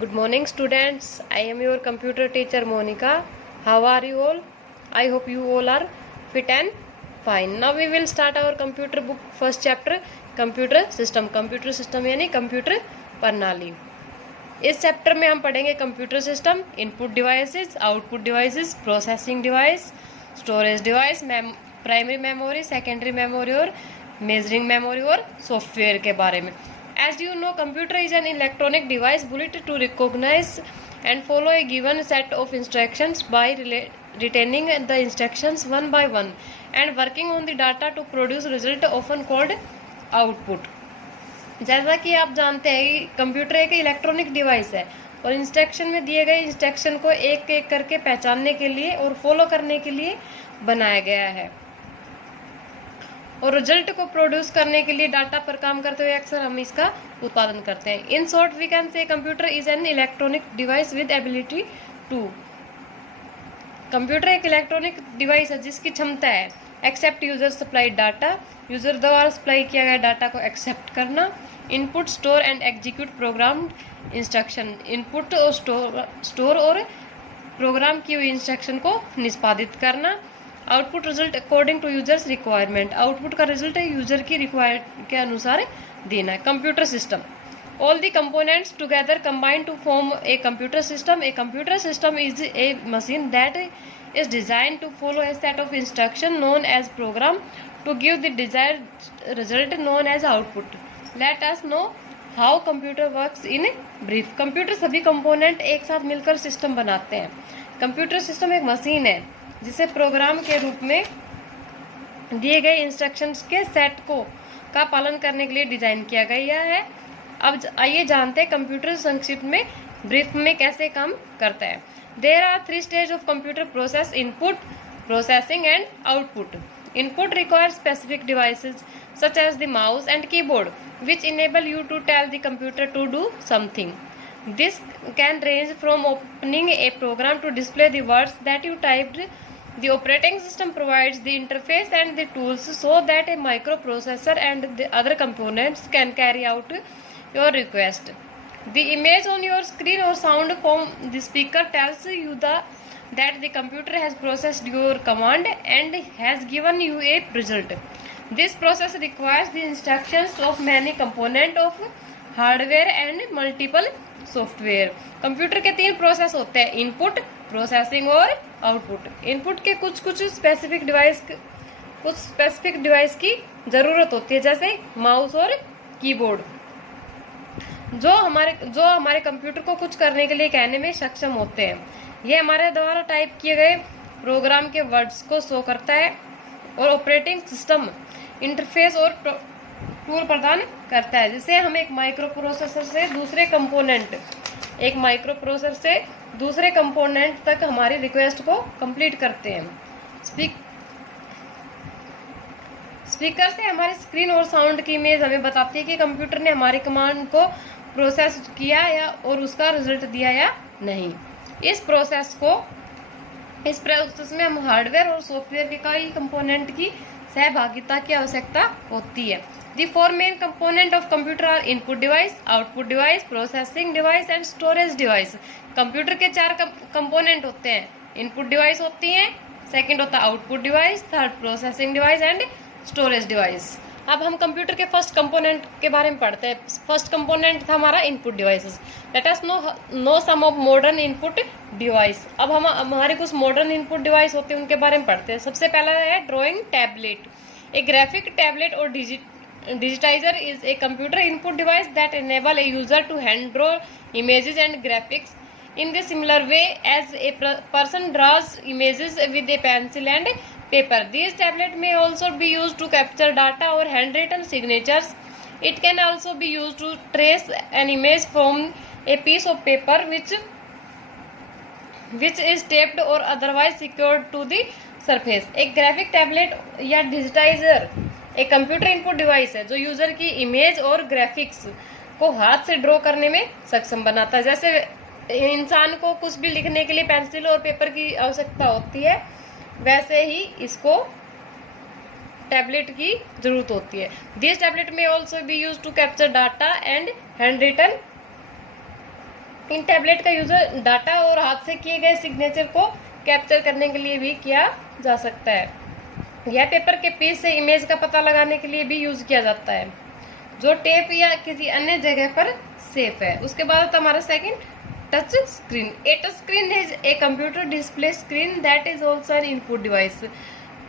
Good morning, students. I am your computer teacher Monica. How are you all? I hope you all are fit and fine. Now we will start our computer book first chapter, computer system. Computer system यानी computer प्रणाली. इस chapter में हम पढ़ेंगे computer system, input devices, output devices, processing device, storage device, primary memory, secondary memory और measuring memory और software के बारे में. As you know, computer is an electronic device built to recognize and follow a given set of instructions by retaining the instructions one by one and working on the data to produce result often called output. जैसा कि आप जानते हैं कि computer एक electronic device है और instruction में दिए गए इंस्ट्रक्शन को एक एक करके पहचानने के लिए और फॉलो करने के लिए बनाया गया है और रिजल्ट को प्रोड्यूस करने के लिए डाटा पर काम करते हुए अक्सर हम इसका उत्पादन करते हैं. In short we can say computer is an electronic device with ability to. Computer एक इलेक्ट्रॉनिक डिवाइस है जिसकी क्षमता है accept user supplied data, user द्वारा सप्लाई किया गया डाटा को एक्सेप्ट करना, input store and execute program instruction, input और स्टोर और प्रोग्राम की हुई इंस्ट्रक्शन को निष्पादित करना, output result according to users requirement, output का रिजल्ट यूजर की रिक्वायरमेंट के अनुसार देना है. Computer system, all the components together combine to form a computer system. A computer system is a machine that is designed to follow a set of instruction known as program to give the desired result known as output. Let us know how computer works in brief. Computer सभी component एक साथ मिलकर system बनाते हैं. Computer system एक machine है जिसे programme के रूप में दिए गए इंस्ट्रक्शंस के सेट को का पालन करने के लिए डिजाइन किया गया है. अब आइए जानते हैं कंप्यूटर संक्षिप्त में ब्रीफ में कैसे काम करता है. There are three stages of computer process: input, processing and output. Input requires specific devices such as the mouse and keyboard which enable you to tell the computer to do something. This can range from opening a program to display the words that you typed. The operating system provides the interface and the tools so that a microprocessor and the other components can carry out your request. The image on your screen or sound from the speaker tells you that the computer has processed your command and has given you a result. This process requires the instructions of many components of hardware and multiple software. Computer के तीन process होते हैं: input, processing और output. Input के कुछ specific device की जरूरत होती है जैसे माउस और कीबोर्ड जो हमारे कंप्यूटर को कुछ करने के लिए कहने में सक्षम होते हैं. यह हमारे द्वारा टाइप किए गए प्रोग्राम के वर्ड्स को शो करता है और ऑपरेटिंग सिस्टम इंटरफेस और टूल प्रदान करता है जिसे हम एक माइक्रोप्रोसेसर से दूसरे कंपोनेंट तक हमारी रिक्वेस्ट को कंप्लीट करते हैं. स्पीकर से हमारी स्क्रीन और साउंड की इमेज हमें बताती है कि कंप्यूटर ने हमारी कमांड को प्रोसेस किया या और उसका रिजल्ट दिया या नहीं. इस प्रोसेस में हम हार्डवेयर और सॉफ्टवेयर के कई कंपोनेंट की सहभागिता की आवश्यकता होती है. The four main component of computer are input device, output device, processing device and storage device. Computer के चार कंपोनेंट होते हैं. इनपुट डिवाइस होती है, सेकेंड होता है output device, third processing device and storage device. अब हम कंप्यूटर के फर्स्ट कंपोनेंट के बारे में पढ़ते हैं. फर्स्ट कंपोनेंट था हमारा input devices. Let us know some of modern input device. अब हम हमारे कुछ मॉडर्न इनपुट डिवाइस होते हैं उनके बारे में पढ़ते हैं. सबसे पहला है ड्राइंग टैबलेट. ए ग्राफिक टैबलेट और digitizer is a computer input device that enable a user to hand draw images and graphics in the similar way as a person draws images with a pencil and paper. These tablets may also be used to capture data or handwritten signatures. It can also be used to trace an image from a piece of paper which is taped or otherwise secured to the surface. एक graphic tablet या digitiser एक computer input device है जो user की image और graphics को हाथ से ड्रॉ करने में सक्षम बनाता है. जैसे इंसान को कुछ भी लिखने के लिए पेंसिल और पेपर की आवश्यकता होती है वैसे ही इसको टैबलेट की जरूरत होती है. दिस टैबलेट में also be use to capture data and hand written in tablet का यूजर डाटा और हाथ से किए गए सिग्नेचर को कैप्चर करने के लिए भी किया जा सकता है। यह पेपर के पीस से इमेज का पता लगाने के लिए भी यूज किया जाता है, जो टेप या किसी अन्य जगह पर सेफ है। उसके बाद आता हमारा second, touch screen. A touch screen is a computer display screen that is also an input device.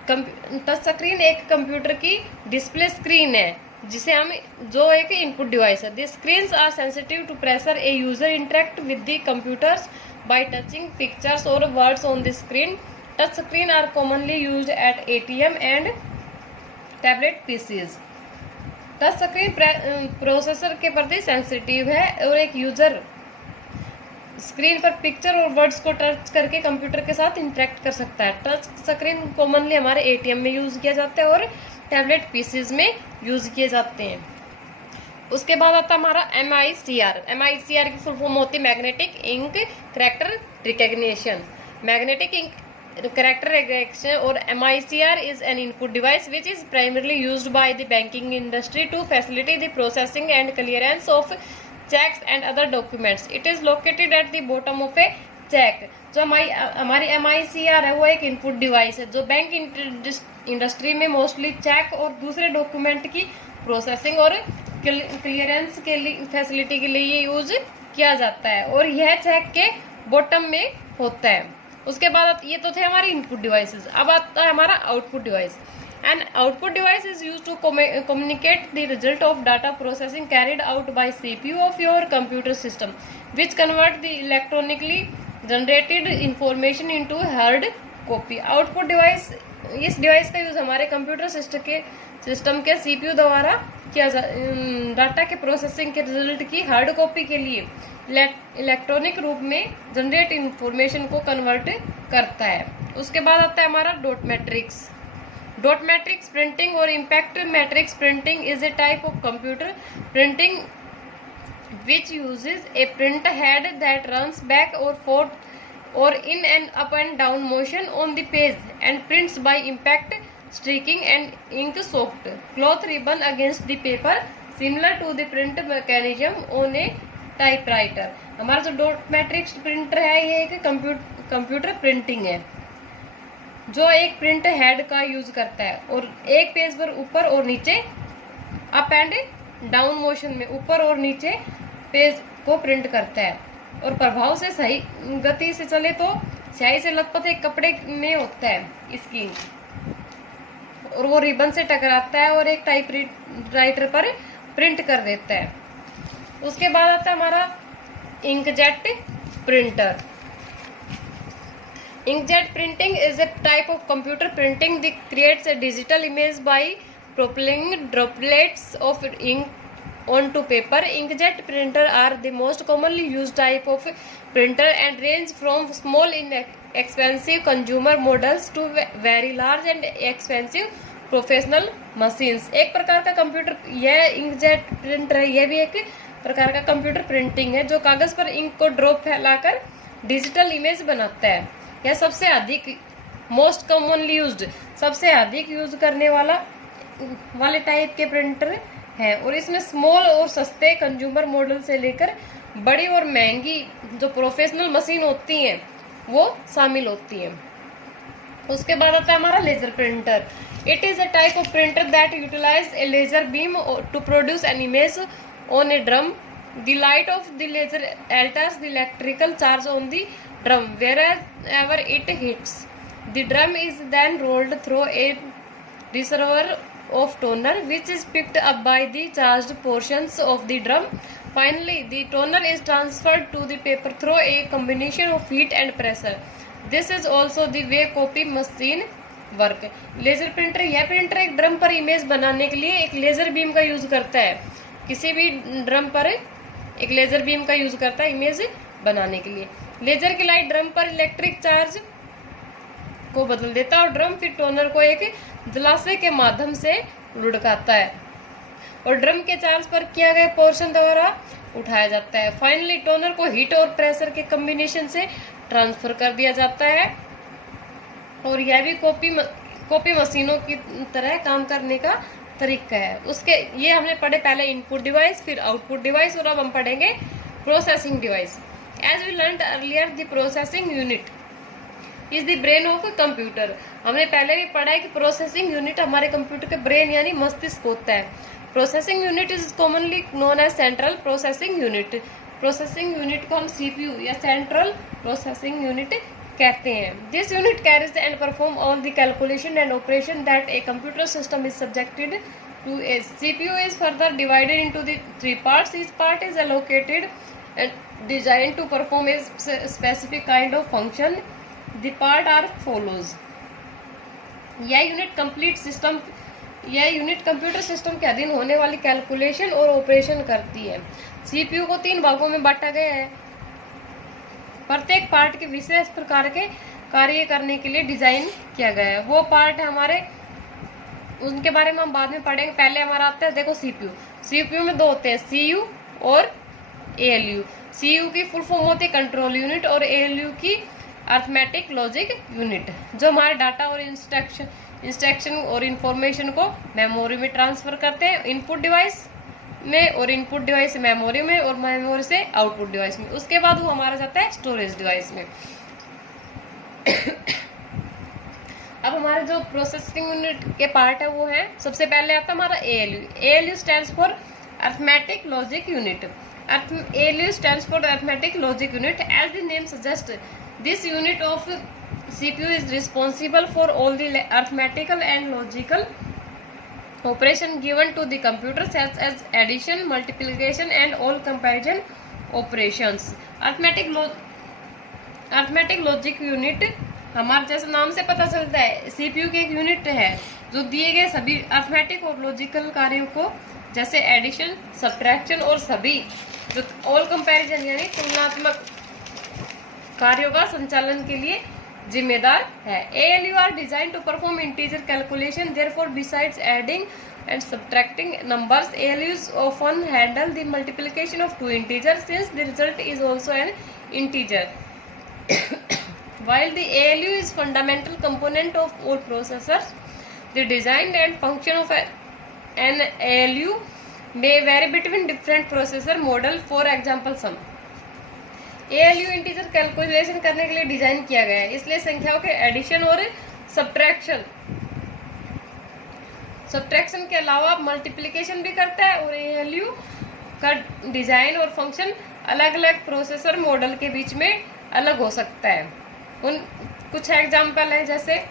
Touch screen एक कंप्यूटर की डिस्प्ले स्क्रीन है जिसे हम जो एक इनपुट डिवाइस है। The screens are sensitive to pressure. A user interact with the computers by touching pictures और words on the screen. Touch screen are commonly used at ATM and tablet PCs. Touch screen processor के प्रति sensitive है और एक user screen पर picture और words को touch करके कंप्यूटर के साथ इंटरेक्ट कर सकता है। टच स्क्रीन कॉमनली हमारे ATM में यूज किया जाता है और टैबलेट पीसीज में यूज किए जाते हैं। उसके बाद आता हमारा MICR। MICR की फुल फॉर्म होती है magnetic ink character recognition. Magnetic ink character recognition or MICR is an input device which is primarily used by the banking industry to facilitate the processing and clearance of checks and other documents. It is located at the bottom of a check. जो हमारी MICR है वो एक input device है जो bank industry में mostly check और दूसरे डॉक्यूमेंट की प्रोसेसिंग और क्लियरेंस के लिए फैसिलिटी के लिए यूज किया जाता है और यह चेक के बॉटम में होता है। उसके बाद ये तो थे हमारे इनपुट डिवाइसेस। अब आता है हमारा output device. An output device is used to communicate the result of data processing carried out by CPU of your computer system which convert the electronically generated information into hard copy. Output device, इस device का use हमारे computer system के CPU द्वारा किया data के processing के result की hard copy के लिए इलेक्ट्रॉनिक रूप में जनरेट इंफॉर्मेशन को कन्वर्ट करता है। उसके बाद आता है हमारा dot matrix. Dot matrix printing और impact matrix printing is a type of computer printing which uses a print head that runs back or forth or in an up and down motion on the page and prints by impact streaking and ink soaked cloth ribbon against the paper similar to the print mechanism on a typewriter. हमारा जो dot matrix printer है ये एक computer printing है जो एक print head का use करता है और एक पेज पर ऊपर और नीचे अप एंड डाउन मोशन में ऊपर और नीचे पेज को प्रिंट करता है और प्रभाव से सही गति से चले तो स्याही से लथपथ एक कपड़े में होता है इसकी और वो रिबन से टकराता है और एक टाइपराइटर पर प्रिंट कर देता है। उसके बाद आता है हमारा inkjet printer. Inkjet printing is a type of computer printing that creates a digital image by propelling droplets of ink onto paper. Inkjet printer are the most commonly used type of printer and range from small inexpensive consumer models to very large and expensive professional machines. एक प्रकार का computer यह inkjet printer है, यह भी एक प्रकार का कंप्यूटर प्रिंटिंग है जो कागज पर इंक को ड्रॉप फैलाकर डिजिटल इमेज बनाता है। यह सबसे अधिक मोस्ट कॉमनली यूज्ड सबसे अधिक यूज करने वाले टाइप के प्रिंटर है और इसमें स्मॉल और सस्ते कंज्यूमर मॉडल से लेकर बड़ी और महंगी जो प्रोफेशनल मशीन होती हैं वो शामिल होती हैं। उसके बाद आता है हमारा laser printer. It is a type of printer that utilize a laser beam to produce an image on a drum. The light of the laser alters the electrical charge on the drum wherever it hits. The drum is then rolled through a reservoir of toner which is picked up by the charged portions of the drum. Finally, the toner is transferred to the paper through a combination of heat and pressure. This is also the way copy machine work. Laser printer, यह printer एक drum पर image बनाने के लिए एक laser beam का use करता है। किसी भी ड्रम पर एक लेजर बीम का यूज करता है इमेज बनाने के लिए। लेजर की लाइट ड्रम पर इलेक्ट्रिक चार्ज को बदल देता है और ड्रम फिर टोनर को एक जलाशय के माध्यम से लुढ़काता है और ड्रम के चार्ज पर किया गया पोर्शन द्वारा उठाया जाता है। फाइनली टोनर को हीट और प्रेशर के कॉम्बिनेशन से ट्रांसफर कर दिया जाता है और यह भी कॉपी मशीनों की तरह काम करने का तरीका है। उसके ये हमने पढ़े पहले इनपुट डिवाइस, फिर आउटपुट डिवाइस और अब हम पढ़ेंगे processing device. As we learn earlier the processing unit is the brain of computer. हमने पहले भी पढ़ा है कि प्रोसेसिंग यूनिट हमारे कंप्यूटर के ब्रेन यानी मस्तिष्क होता है। Processing unit is commonly known as central processing unit. Processing unit को हम सीपीयू या सेंट्रल प्रोसेसिंग यूनिट कहते हैं। This unit carries and perform all the calculation and operation that A computer system is subjected to a CPU is further divided into the three parts. Each part is allocated and designed to perform a specific kind of function. The part are follows. यह unit computer system के अधीन होने वाली calculation और operation करती है। CPU को 3 भागों में बांटा गया है। प्रत्येक पार्ट के विशेष प्रकार के कार्य करने के लिए डिजाइन किया गया है। वो पार्ट हमारे उनके बारे में हम बाद में पढ़ेंगे। पहले हमारा आता है देखो सीपीयू में 2 होते हैं, सीयू और एएलयू। सीयू की फुल फॉर्म होती है कंट्रोल यूनिट और एएलयू की अरिथमेटिक लॉजिक यूनिट, जो हमारे डाटा और इंस्ट्रक्शन और इंफॉर्मेशन को मेमोरी में ट्रांसफर करते हैं, इनपुट डिवाइस में, और इनपुट डिवाइस मेमोरी में, और मेमोरी से आउटपुट डिवाइस में। उसके बाद वो हमारा जाता है स्टोरेज डिवाइस में। अब हमारे जो प्रोसेसिंग यूनिट के पार्ट है वो है, सबसे पहले आता है हमारा ALU. ALU stands for arithmetic logic unit. ALU stands for arithmetic logic unit. As the name suggest, this unit of CPU is responsible for all the arithmetical and logical operation given to the computer such as addition, multiplication and all comparison operations. Arithmetic logic unit हमारे जैसे नाम से पता चलता है CPU की एक unit है जो दिए गए सभी अरिथमेटिक और लॉजिकल कार्यों को जैसे एडिशन, सब्ट्रैक्शन और सभी जो ऑल कंपैरिजन यानी तुलनात्मक कार्यों का संचालन के लिए जिम्मेदार है। ALU are designed to perform integer calculation. Therefore, besides adding and subtracting numbers, ALUs often handle the multiplication of 2 integers since the result is also an integer. While the ALU is fundamental component of all processors, the design and function of an ALU may vary between different processor model. For example, some ALU integer calculation करने के लिए design किया गया है, इसलिए संख्याओं के addition और सब्ट्रैक्शन के अलावा मल्टीप्लिकेशन भी करता है। और ALU का डिजाइन और फंक्शन अलग अलग प्रोसेसर मॉडल के बीच में अलग हो सकता है। उन कुछ एग्जाम्पल है जैसे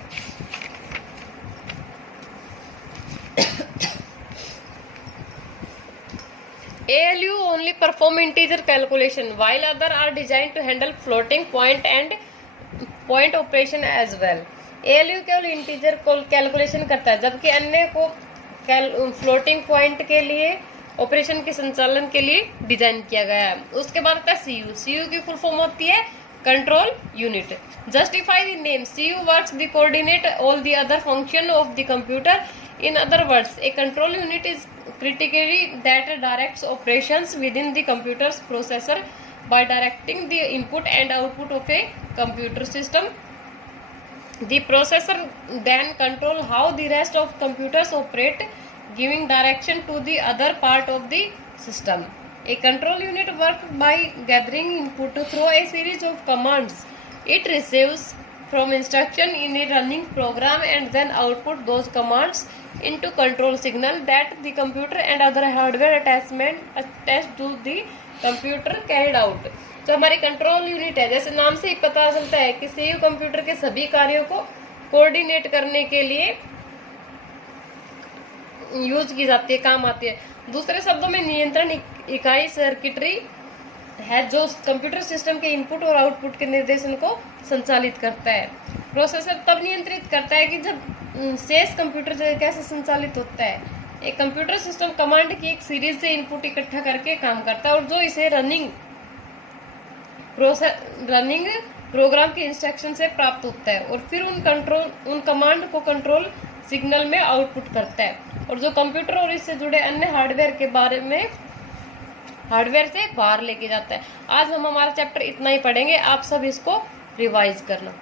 ALU only perform integer calculation while other are designed to handle floating point and point operation as well. ALU केवल इंटीजर को कैलकुलेशन करता है जबकि अन्य को फ्लोटिंग पॉइंट के लिए ऑपरेशन के संचालन के लिए डिजाइन किया गया है। उसके बाद आता है CU की फुल फॉर्म होती है control unit. Justify the name, CU works the coordinate all the other function of the computer. In other words, a control unit is critically that directs operations within the computer's processor by directing the input and output of a computer system. The processor then control how the rest of computers operate, giving direction to the other part of the system. A control unit works by gathering input through a series of commands it receives from instruction in a running program and then output those commands into control signal that the computer and other hardware attached to the computer carried out. तो हमारी control unit है, जैसे नाम से ही पता चलता है कि सीयू कंप्यूटर के सभी कार्यों को कोऑर्डिनेट करने के लिए यूज की जाती है, काम आती है। दूसरे शब्दों में नियंत्रण इकाई सर्किटरी है जो कंप्यूटर सिस्टम के इनपुट और आउटपुट के निर्देशन को संचालित करता है। प्रोसेसर तब नियंत्रित करता है कि जब शेष कंप्यूटर कैसे संचालित होता है। एक कंप्यूटर सिस्टम कमांड की एक सीरीज से इनपुट इकट्ठा करके काम करता है और जो इसे रनिंग प्रोग्राम के इंस्ट्रक्शन से प्राप्त होता है और फिर उन कमांड को कंट्रोल सिग्नल में आउटपुट करता है और जो कंप्यूटर और इससे जुड़े अन्य हार्डवेयर से बाहर लेके जाता है। आज हम हमारा चैप्टर इतना ही पढ़ेंगे, आप सब इसको रिवाइज करना।